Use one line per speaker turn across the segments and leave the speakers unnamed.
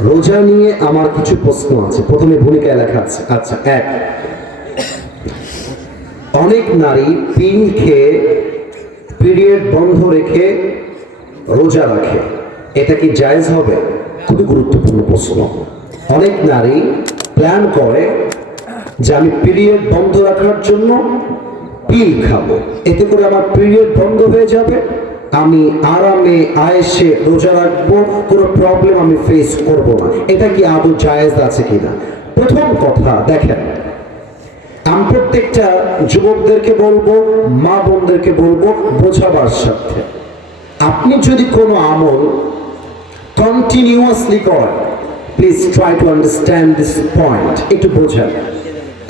রোজা নিয়ে আমার কিছু প্রশ্ন আছে। প্রথমে ভূমিকায় লেখা আছে। আচ্ছা এক। অনেক নারী পিল খেয়ে পিরিয়ড বন্ধ রেখে রোজা রাখে। এটা কি জায়েজ হবে? খুবই গুরুত্বপূর্ণ প্রশ্ন। অনেক নারী প্ল্যান করে যে আমি পিরিয়ড বন্ধ রাখার জন্য পিল খাব। এতে করে আমার পিরিয়ড বন্ধ হয়ে যাবে। আমি আরামে আয়েসে রোজা রাখব, কোনো প্রবলেম আমি ফেস করব না। এটা কি আদৌ জায়েজ আছে কিনা? প্রথম কথা, দেখেন, আমি প্রত্যেকটা যুবকদেরকে বলব, মা বোনদেরকে বলব, বোঝাবার সাথে। আপনি যদি কোনো আমল কন্টিনিউয়াসলি করেন please try to understand this point একটু বোঝেন।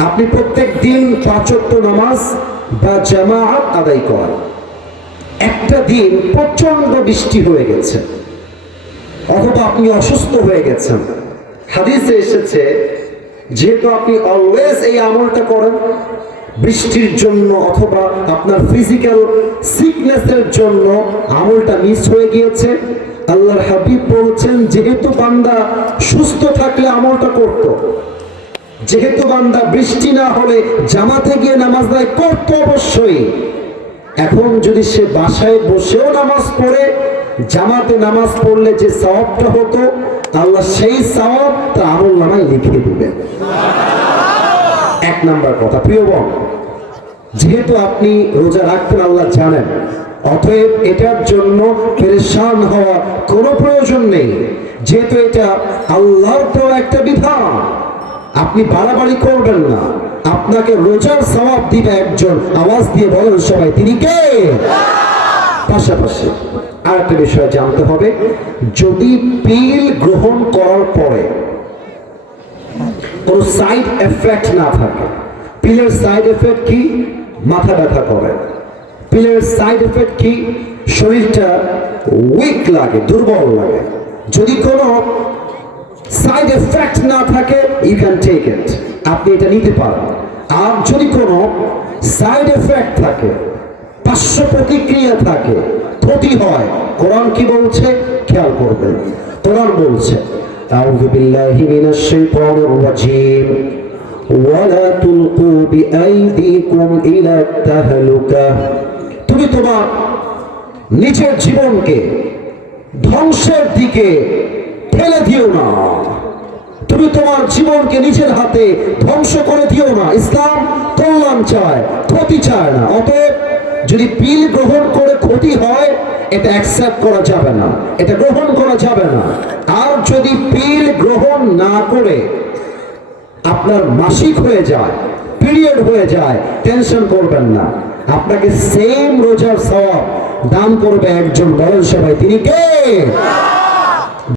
আপনি প্রত্যেক দিন পাঁচক্ত নামাজ বা জামাআত আদায় করেন। একটা দিন প্রচণ্ড বৃষ্টি হয়ে গেছে। অথবা আপনি অসুস্থ হয়ে গেছেন। হাদিসে এসেছে, যেহেতু আপনি অলওয়েজ এই আমলটা করেন, বৃষ্টির জন্য অথবা আপনার ফিজিক্যাল সিকনেসের জন্য আমলটা মিস হয়ে গিয়েছে। আল্লাহর হাবিব বলছেন, যেহেতু বান্দা সুস্থ থাকলে আমলটা করত, যেহেতু বান্দা বৃষ্টি না হলে জামাতে গিয়ে নামাজ দায় করতো অবশ্যই। এখন যদি সে বাসায় বসেও নামাজ পড়ে, জামাতে নামাজ পড়লে যে সওয়াবটা হতো, আল্লাহ সেই সওয়াব তা আমল নামায় লিখে দিবেন। এক নাম্বার কথা, প্রিয় বোন, যেহেতু আপনি রোজা রাখতেন, আল্লাহ জানেন, অতএব এটার জন্য পেরেশান হওয়ার কোনো প্রয়োজন নেই। যেহেতু এটা আল্লাহর তো একটা বিধান, আপনি বাড়াবাড়ি করবেন না। আপনাকে রোজার সওয়াব দিবে একজন। আওয়াজ দিয়ে বলেন সবাই, তিনি কে? পাশাপাশি আর একটা বিষয় জানতে হবে, যদি পিল গ্রহণ করার পরে কোনো সাইড এফেক্ট না থাকে, পিলের সাইড এফেক্ট কি? মাথা ব্যথা করে। পিলের সাইড এফেক্ট কি? শরীরটা উইক লাগে, দুর্বল লাগে। যদি কোনো সাইড এফেক্ট না থাকে ইউ ক্যান টেক ইট আপনি এটা নিতে পারেন আর যদি কোনো সাইড এফেক্ট থাকে পার্শ্ব প্রতিক্রিয়া থাকে ক্ষতি হয় কোরআন কি বলছে খেয়াল করবেন কোরআন বলছে أعوذ بالله من الشيطان الرجيم ولا تلقوا بأيديكم إلى التهلكة তুমি তোমার নিজের জীবনকে ধ্বংসের দিকে ফেলে দিও না তুমি তোমার জীবনকে নিজের হাতে ধ্বংস করে দিও না। ইসলাম কল্যাণ চায়, ক্ষতি চায় না। অতএব যদি পিল গ্রহণ করে ক্ষতি হয়, এটা অ্যাকসেপ্ট করা যাবে না। এটা গ্রহণ করা যাবে না। আর যদি পিল গ্রহণ না করে আপনার মাসিক হয়ে যায়, পিরিয়ড হয়ে যায় টেনশন করবেন না। আপনাকে সেম রোজার সওয়াব দান করবে একজন বলেন সবাই তিনি কে?